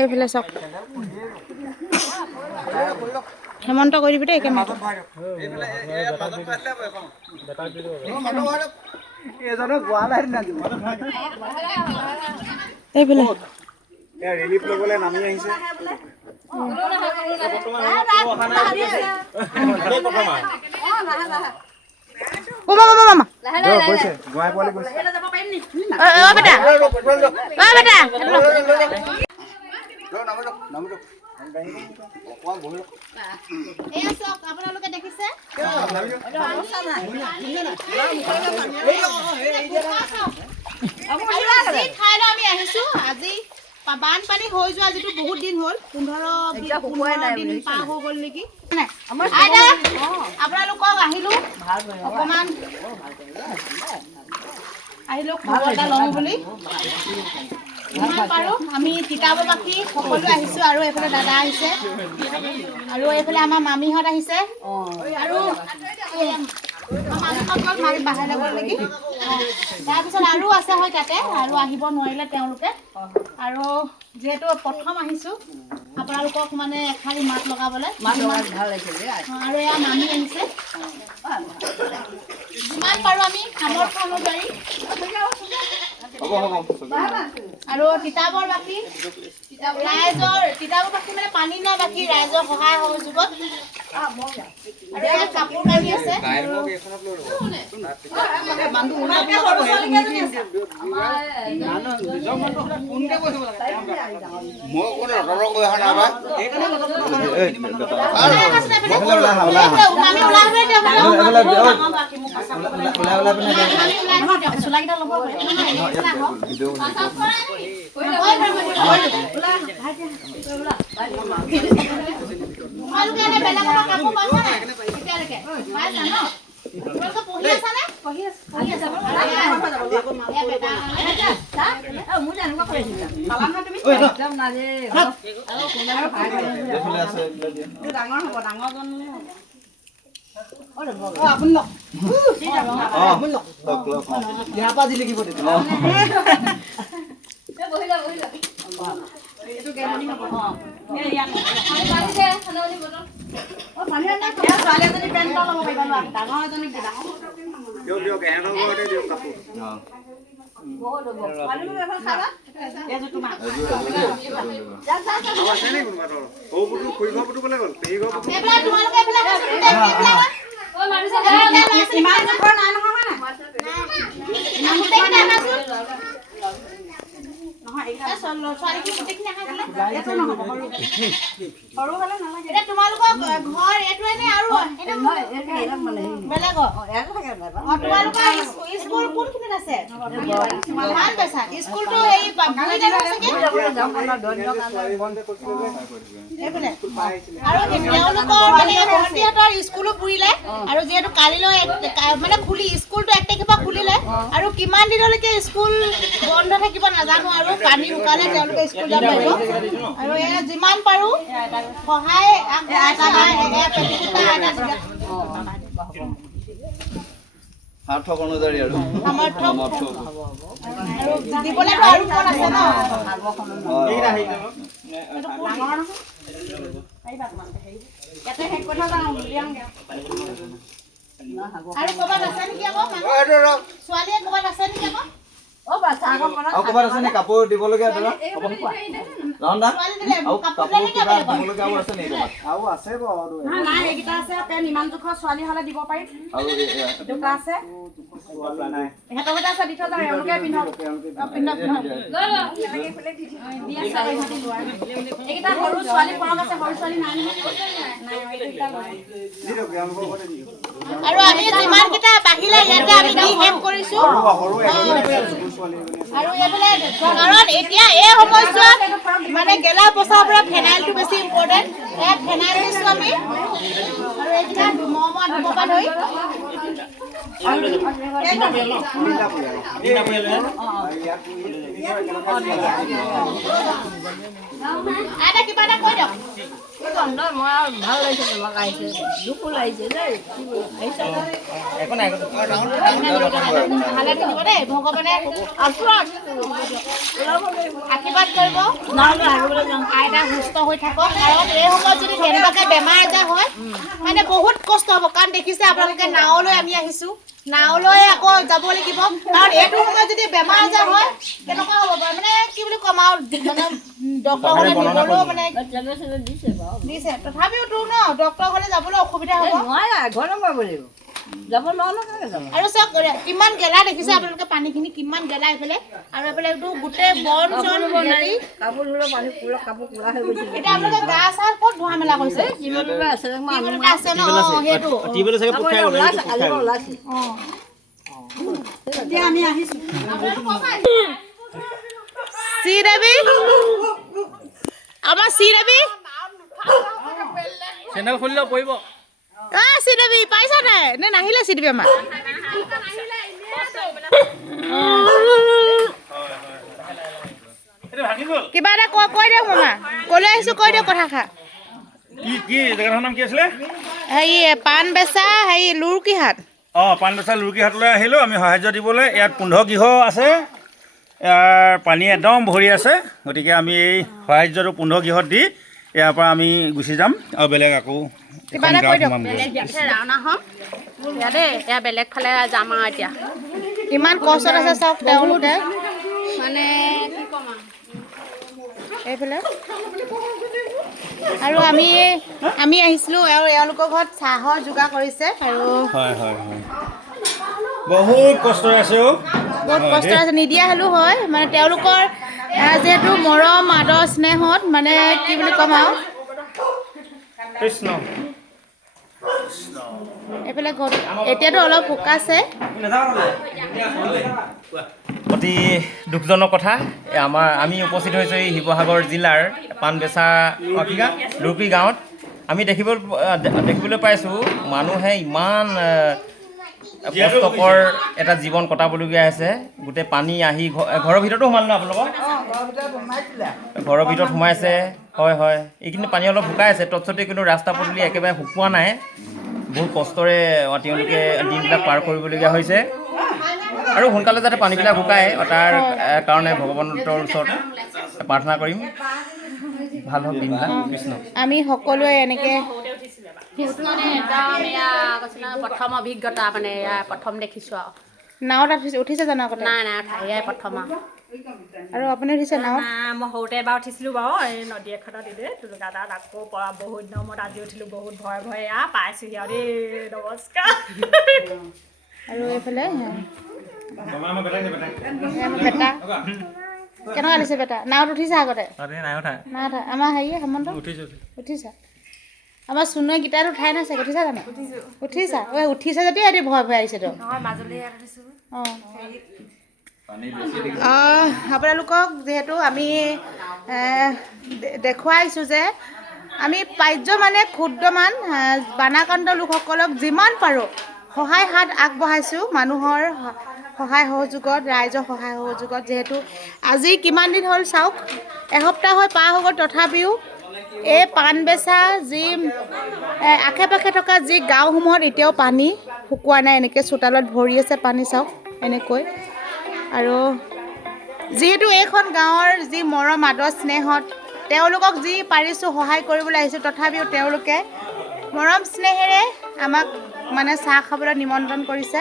এইফালে চাওক হেমন্ত কৰি দিবি দেই কেমেৰাটো এইফালে ৰিলিফ ল'বলৈ নামি আহিছে ও মামা মামা গৈছে গোৱাই পোৱালি গৈছে ও বেটা এয়া চাওক আপোনালোকে দেখিছে আমি আহিছো আজি বানপানী হৈ যোৱা যিটো বহুত দিন হ'ল 15 দিন পাৰ হৈ গ'ল নেকি আপোনালোকক আহিলো অকমান খবৰ এটা লওঁ বুলি যিমান পাৰো আমি তিতাবৰবাসী সকলো আহিছো আৰু এইফালে দাদা আহিছে আৰু এইফালে আমাৰ মামীহঁত আহিছে আৰু বাহিৰ গ'ল নেকি তাৰপিছত আৰু আছে হয় তাতে আৰু আহিব নোৱাৰিলে তেওঁলোকে আৰু যিহেতু প্ৰথম আহিছো আপোনালোকক মানে এখাৰি মাত লগাবলৈ আৰু এয়া মামী আহিছে যিমান পাৰো আমি সামৰ্থ্য অনুযায়ী আৰু তিতাবৰবাসী মানে পানী নাই বাকী ৰাইজৰ সহায় সহযোগত কাপোৰ কানি আছে স্কুলো পুৰিলে আৰু যিহেতু কালিলৈ মানে খুলি স্কুলটো 1 তাৰিখৰ পৰা খুলিলে আৰু কিমান দিনলৈকে স্কুল বন্ধ থাকিব নাজানো আৰু পানী শুকালে তেওঁলোকে স্কুল যাব পাৰিব আৰু এয়া যিমান পাৰো সহায় সাৰ্থক অনুযায়ী আৰু দিবলৈ আৰু মন আছে ন আৰু ক'বাত আছে নেকি আকৌ ছোৱালীয়ে ক'বাত আছে নেকি আকৌ ক'বাত আছে নে কাপোৰ দিবলগীয়া দাদা ইমান জোখৰ ছোৱালী হলে দিব পাৰিম দুটা আছে সৰু ছোৱালী পৰক আছে সৰু ছোৱালী নাই আৰু আমি যিমান কেইটা বাহিলে ইয়াতে আমি দি হেল্প কৰিছো আৰু এইফালে কাৰণ এতিয়া এই সময়ছোৱাত মানে গেলা পচাৰ পৰা ফেনাইলটো বেছি ইম্পৰ্টেণ্ট ফেনাইল দিছো আমি আৰু এইকেইটা মমা ধুবপা ধৰি কিবা এটা কৈ দিয়ক ভাল লাগিছে তোমাক আহিছে দুখো লাগিছে দেই একো নাই ভালে থাকিব দেই ভগৱানে আশীৰ্বাদ কৰিব আইতা সুস্থ হৈ থাকক কাৰণ এই সময়ত যদি কেনেবাকৈ বেমাৰ আজাৰ হয় মানে বহুত কষ্ট হ'ব কাৰণ দেখিছে আপোনালোকে নাৱলৈ আমি আহিছোঁ নাৱলৈ আকৌ যাব লাগিব কাৰণ এইটো সময়ত যদি বেমাৰ আজাৰ হয় কেনেকুৱা হ'ব পাৰে মানে কি বুলি ক'ম আৰু মানে ডক্টৰ ঘৰলৈ নিবলৈও মানে দিছে তথাপিওতো ন ডক্টৰ ঘৰলৈ যাবলৈ অসুবিধা হ'ব ঘৰ নম্বৰ লাগিব যাব নোৱাৰো যাব আৰু চাওক কিমান গেলা দেখিছে আপোনালোকে পানীখিনি কিমান গেলা এইফালে আৰু এইফালে একদম গোটেই বন চন হেৰি কাপোৰ ধুলে পানী পুৰা কাপোৰ কোলা হৈ গৈছে এতিয়া আপোনালোকে গা চা ক'ত ধোৱা মেলা কৰিছে যিমানটা আছে কিমানটা আছে ন সেইটো টিউবেল চাগে পোখাই গ'ল ওলাইছে এতিয়া আমি আহিছোঁ শ্ৰীদেৱী আমাৰ শ্ৰীদেৱী চেনেল খুলিলেও পৰিব শ্ৰীদেৱী পাইছা নাই নে নাহিলে শ্ৰীদেৱী আমাৰ কিবা এটা কৈ দিয়ক মামা ক'লৈ আহিছোঁ কৈ দিয়ক কথাষাৰ কি জেগাটোৰ নাম কি আছিলে হেৰি পাণ বেচা হেৰি লুৰুকিহাট পাণবছা লুৰুকিহাটলৈ আহিলোঁ আমি সাহায্য দিবলৈ ইয়াত 15 গৃহ আছে ইয়াৰ পানী একদম ভৰি আছে গতিকে আমি এই সাহায্যটো 15 গৃহত দি ইয়াৰ পৰা আমি গুচি যাম আৰু বেলেগ আকৌ কিবা এটা কৈ দিয়ক ৰাওনা হ'ম ইয়াতে এয়া বেলেগ ফালে যাম আৰু এতিয়া ইমান কষ্টত আছে চাওক তেওঁলোকে মানে কি ক'ম এইফালে আৰু আমি আহিছিলোঁ আৰু এওঁলোকৰ ঘৰত চাহৰ যোগাৰ কৰিছে আৰু হয় বহুত কষ্টৰে আছে বহুত কষ্ট আছে নিদিয়া হ'লেও হয় মানে তেওঁলোকৰ যিহেতু মৰম আদৰ স্নেহত মানে কি বুলি ক'ম আৰু কৃষ্ণ এইফালে ঘৰ এতিয়াতো অলপ শুকাইছে অতি দুখজনক কথা আমি উপস্থিত হৈছোঁ এই শিৱসাগৰ জিলাৰ পাণবেচা লুৰুকি গাঁৱত আমি দেখিবলৈ পাইছোঁ মানুহে ইমান কষ্টকৰ এটা জীৱন কটাবলগীয়া হৈছে গোটেই পানী আহি ঘৰৰ ভিতৰতো সোমাল ন আপোনালোকৰ ঘৰৰ ভিতৰত সোমাইছে হয় এইখিনি পানী অলপ শুকাই আছে তৎসত্ত্বেও কিন্তু ৰাস্তা পদূলি একেবাৰে শুকোৱা নাই বহুত কষ্টৰে তেওঁলোকে দিনবিলাক পাৰ কৰিবলগীয়া হৈছে আৰু সোনকালে যাতে পানীবিলাক শুকায় তাৰ কাৰণে ভগৱানৰ ওচৰত প্ৰাৰ্থনা কৰিম ভাল হওক দিনবিলাক কৃষ্ণ আমি সকলোৱে এনেকৈ কৃষ্ণনে একদম এয়া কৈছে নহয় প্ৰথম অভিজ্ঞতা মানে এয়া প্ৰথম দেখিছোঁ আৰু নাৱত উঠিছে জানো আগতে নাই এয়াই প্ৰথম আৰু আপুনি উঠিছে নাৱত মই সৰুতে এবাৰ উঠিছিলোঁ বাৰু এই নদী এখনত দিলে টুলুকা তাত আকৌ পৰা বহুত দিনৰ মূৰত আজি উঠিলোঁ বহুত ভয় পাইছোঁহি আৰু দেই নমস্কাৰ আৰু এইফালে বেটা কেনেকুৱা দিছে বেটা নাৱত উঠিছে আগতে নাই উঠা আমাৰ হেৰিয়ে হেমন্ত উঠিছা আমাৰ চুনুৱে গীটাৰত উঠাই নাই চাগে উঠিছা জানো উঠিছা উঠিছে যদি এটি ভয় আহিছে তো আপোনালোকক যিহেতু আমি দেখুৱাইছোঁ যে আমি পাৰ্য মানে ক্ষুদ্ৰমান বানাক্ৰান্ত লোকসকলক যিমান পাৰোঁ সহায় হাত আগবঢ়াইছোঁ মানুহৰ সহায় সহযোগত ৰাইজৰ সহায় সহযোগত যিহেতু আজি কিমান দিন হ'ল চাওক এসপ্তাহ হৈ পাৰ হৈ গ'ল তথাপিও এই পাণবেচা যি আশে পাশে থকা যি গাঁওসমূহত এতিয়াও পানী শুকোৱা নাই এনেকৈ চোতালত ভৰি আছে পানী চাওক এনেকৈ আৰু যিহেতু এইখন গাঁৱৰ যি মৰম আদৰ স্নেহত তেওঁলোকক যি পাৰিছোঁ সহায় কৰিবলৈ আহিছোঁ তথাপিও তেওঁলোকে মৰম স্নেহেৰে আমাক মানে চাহ খাবলৈ নিমন্ত্ৰণ কৰিছে